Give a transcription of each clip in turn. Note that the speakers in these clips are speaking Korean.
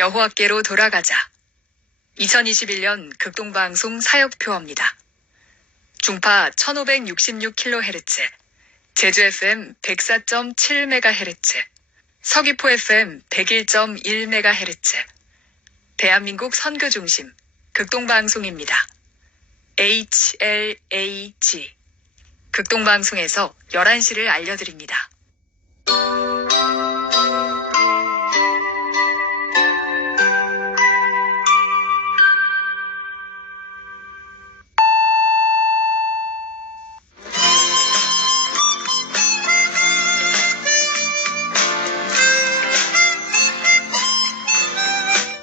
여호와께로 돌아가자. 2021년 극동방송 사역표어입니다. 중파 1566kHz, 제주 FM 104.7MHz, 서귀포 FM 101.1MHz, 대한민국 선교중심 극동방송입니다. HLAG 극동방송에서 11시를 알려드립니다.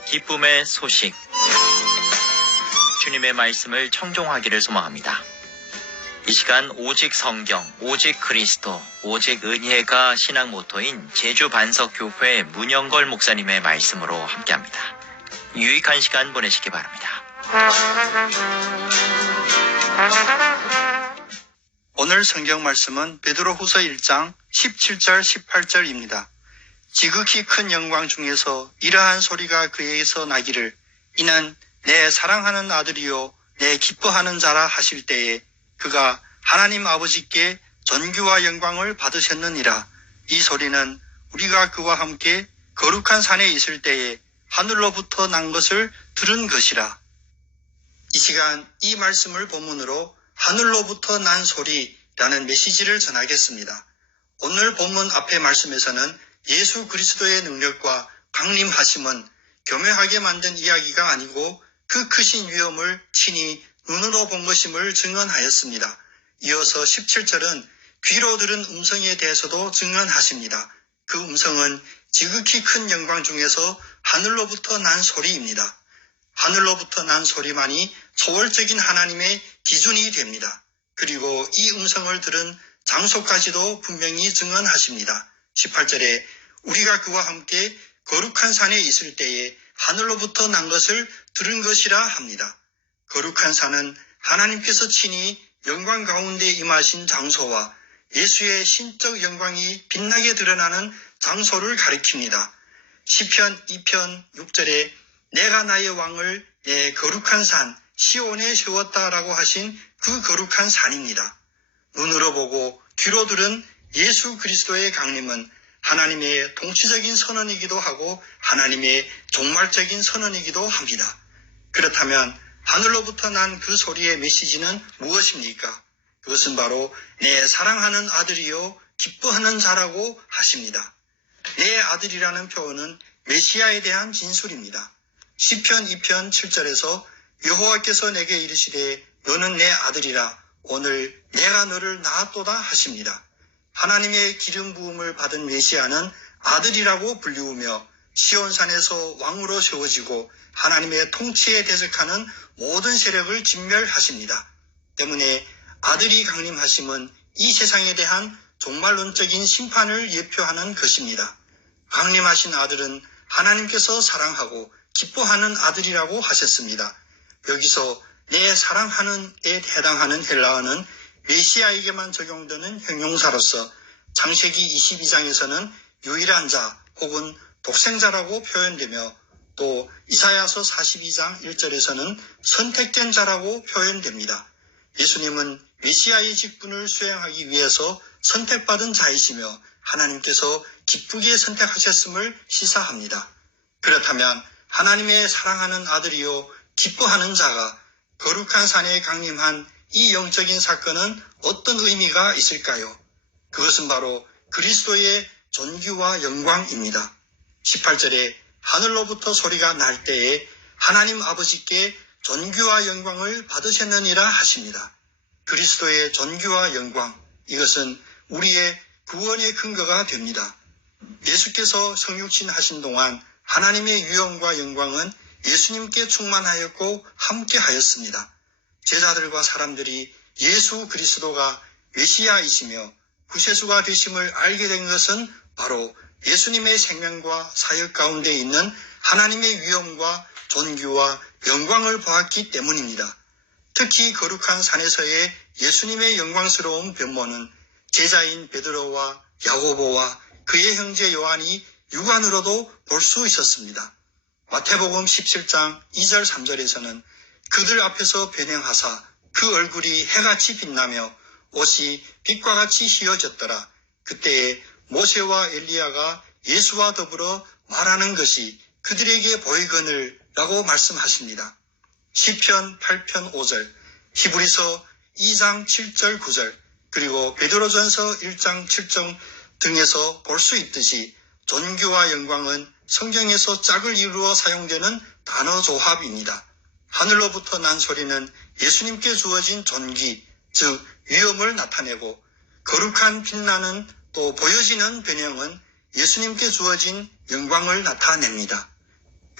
기쁨의 소식. 주님의 말씀을 청종하기를 소망합니다. 이 시간 오직 성경, 오직 그리스도, 오직 은혜가 신앙 모토인 제주 반석교회 문영걸 목사님의 말씀으로 함께합니다. 유익한 시간 보내시기 바랍니다. 오늘 성경 말씀은 베드로후서 1장 17절 18절입니다. 지극히 큰 영광 중에서 이러한 소리가 그에게서 나기를 이는 내 사랑하는 아들이요 내 기뻐하는 자라 하실 때에 그가 하나님 아버지께 전규와 영광을 받으셨느니라. 이 소리는 우리가 그와 함께 거룩한 산에 있을 때에 하늘로부터 난 것을 들은 것이라. 이 시간 이 말씀을 본문으로 하늘로부터 난 소리라는 메시지를 전하겠습니다. 오늘 본문 앞의 말씀에서는 예수 그리스도의 능력과 강림하심은 교묘하게 만든 이야기가 아니고 그 크신 위엄을 친히 눈으로 본 것임을 증언하였습니다. 이어서 17절은 귀로 들은 음성에 대해서도 증언하십니다. 그 음성은 지극히 큰 영광 중에서 하늘로부터 난 소리입니다. 하늘로부터 난 소리만이 초월적인 하나님의 기준이 됩니다. 그리고 이 음성을 들은 장소까지도 분명히 증언하십니다. 18절에 우리가 그와 함께 거룩한 산에 있을 때에 하늘로부터 난 것을 들은 것이라 합니다. 거룩한 산은 하나님께서 친히 영광 가운데 임하신 장소와 예수의 신적 영광이 빛나게 드러나는 장소를 가리킵니다. 시편 2편 6절에 내가 나의 왕을 내 거룩한 산 시온에 세웠다라고 하신 그 거룩한 산입니다. 눈으로 보고 귀로 들은 예수 그리스도의 강림은 하나님의 통치적인 선언이기도 하고 하나님의 종말적인 선언이기도 합니다. 그렇다면 하늘로부터 난 그 소리의 메시지는 무엇입니까? 그것은 바로 내 사랑하는 아들이요 기뻐하는 자라고 하십니다. 내 아들이라는 표현은 메시아에 대한 진술입니다. 시편 2편 7절에서 여호와께서 내게 이르시되 너는 내 아들이라 오늘 내가 너를 낳았도다 하십니다. 하나님의 기름 부음을 받은 메시아는 아들이라고 불리우며 시온산에서 왕으로 세워지고 하나님의 통치에 대적하는 모든 세력을 진멸하십니다. 때문에 아들이 강림하심은 이 세상에 대한 종말론적인 심판을 예표하는 것입니다. 강림하신 아들은 하나님께서 사랑하고 기뻐하는 아들이라고 하셨습니다. 여기서 내 사랑하는에 해당하는 헬라어는 메시아에게만 적용되는 형용사로서 창세기 22장에서는 유일한 자 혹은 독생자라고 표현되며 또 이사야서 42장 1절에서는 선택된 자라고 표현됩니다. 예수님은 메시아의 직분을 수행하기 위해서 선택받은 자이시며 하나님께서 기쁘게 선택하셨음을 시사합니다. 그렇다면 하나님의 사랑하는 아들이요 기뻐하는 자가 거룩한 산에 강림한 이 영적인 사건은 어떤 의미가 있을까요? 그것은 바로 그리스도의 존귀와 영광입니다. 18절에 하늘로부터 소리가 날 때에 하나님 아버지께 존귀와 영광을 받으셨느니라 하십니다. 그리스도의 존귀와 영광, 이것은 우리의 구원의 근거가 됩니다. 예수께서 성육신 하신 동안 하나님의 위엄과 영광은 예수님께 충만하였고 함께하였습니다. 제자들과 사람들이 예수 그리스도가 메시아이시며 구세주가 되심을 알게 된 것은 바로 예수님의 생명과 사역 가운데 있는 하나님의 위엄과 존귀와 영광을 보았기 때문입니다. 특히 거룩한 산에서의 예수님의 영광스러운 변모는 제자인 베드로와 야고보와 그의 형제 요한이 육안으로도 볼 수 있었습니다. 마태복음 17장 2절 3절에서는 그들 앞에서 변행하사 그 얼굴이 해같이 빛나며 옷이 빛과 같이 휘어졌더라. 그때에 모세와 엘리야가 예수와 더불어 말하는 것이 그들에게 보이거늘 라고 말씀하십니다. 시편 8편 5절, 히브리서 2장 7절 9절, 그리고 베드로전서 1장 7절 등에서 볼 수 있듯이 존귀와 영광은 성경에서 짝을 이루어 사용되는 단어 조합입니다. 하늘로부터 난 소리는 예수님께 주어진 존귀, 즉 위엄을 나타내고, 거룩한 빛나는 또 보여지는 변형은 예수님께 주어진 영광을 나타냅니다.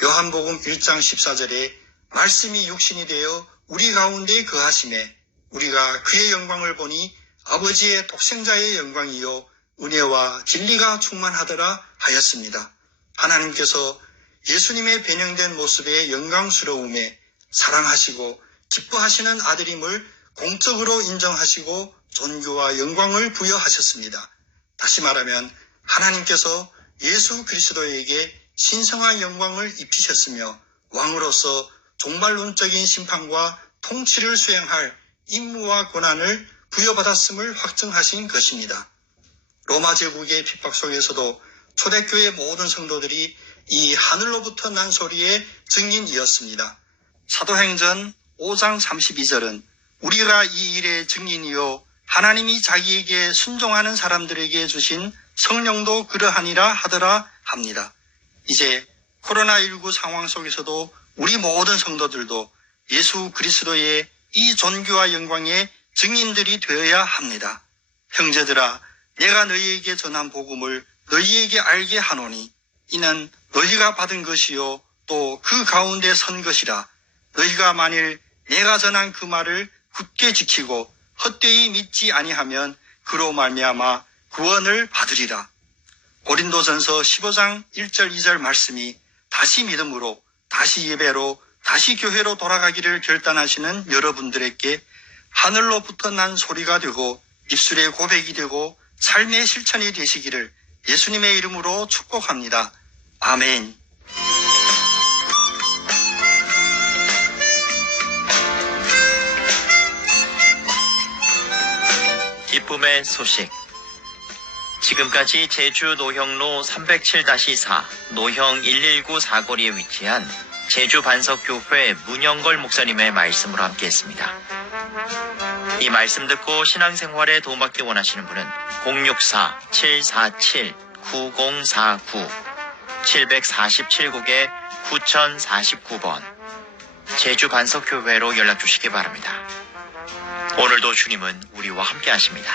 요한복음 1장 14절에 말씀이 육신이 되어 우리 가운데 거하심에 우리가 그의 영광을 보니 아버지의 독생자의 영광이요 은혜와 진리가 충만하더라 하였습니다. 하나님께서 예수님의 변형된 모습의 영광스러움에 사랑하시고 기뻐하시는 아들임을 공적으로 인정하시고 존귀와 영광을 부여하셨습니다. 다시 말하면 하나님께서 예수 그리스도에게 신성한 영광을 입히셨으며 왕으로서 종말론적인 심판과 통치를 수행할 임무와 권한을 부여받았음을 확증하신 것입니다. 로마 제국의 핍박 속에서도 초대교회 모든 성도들이 이 하늘로부터 난 소리의 증인이었습니다. 사도행전 5장 32절은 우리가 이 일의 증인이요 하나님이 자기에게 순종하는 사람들에게 주신 성령도 그러하니라 하더라 합니다. 이제 코로나19 상황 속에서도 우리 모든 성도들도 예수 그리스도의 이 존귀와 영광의 증인들이 되어야 합니다. 형제들아, 내가 너희에게 전한 복음을 너희에게 알게 하노니 이는 너희가 받은 것이요 또 그 가운데 선 것이라. 너희가 만일 내가 전한 그 말을 굳게 지키고 헛되이 믿지 아니하면 그로 말미암아 구원을 받으리라. 고린도전서 15장 1절 2절 말씀이 다시 믿음으로, 다시 예배로, 다시 교회로 돌아가기를 결단하시는 여러분들에게 하늘로부터 난 소리가 되고 입술의 고백이 되고 삶의 실천이 되시기를 예수님의 이름으로 축복합니다. 아멘. 기쁨의 소식. 지금까지 제주 노형로 307-4 노형 119 사거리에 위치한 제주 반석교회 문영걸 목사님의 말씀으로 함께했습니다. 이 말씀 듣고 신앙생활에 도움받기 원하시는 분은 064-747-9049 747국에 9049번 제주 반석교회로 연락 주시기 바랍니다. 오늘도 주님은 우리와 함께 하십니다.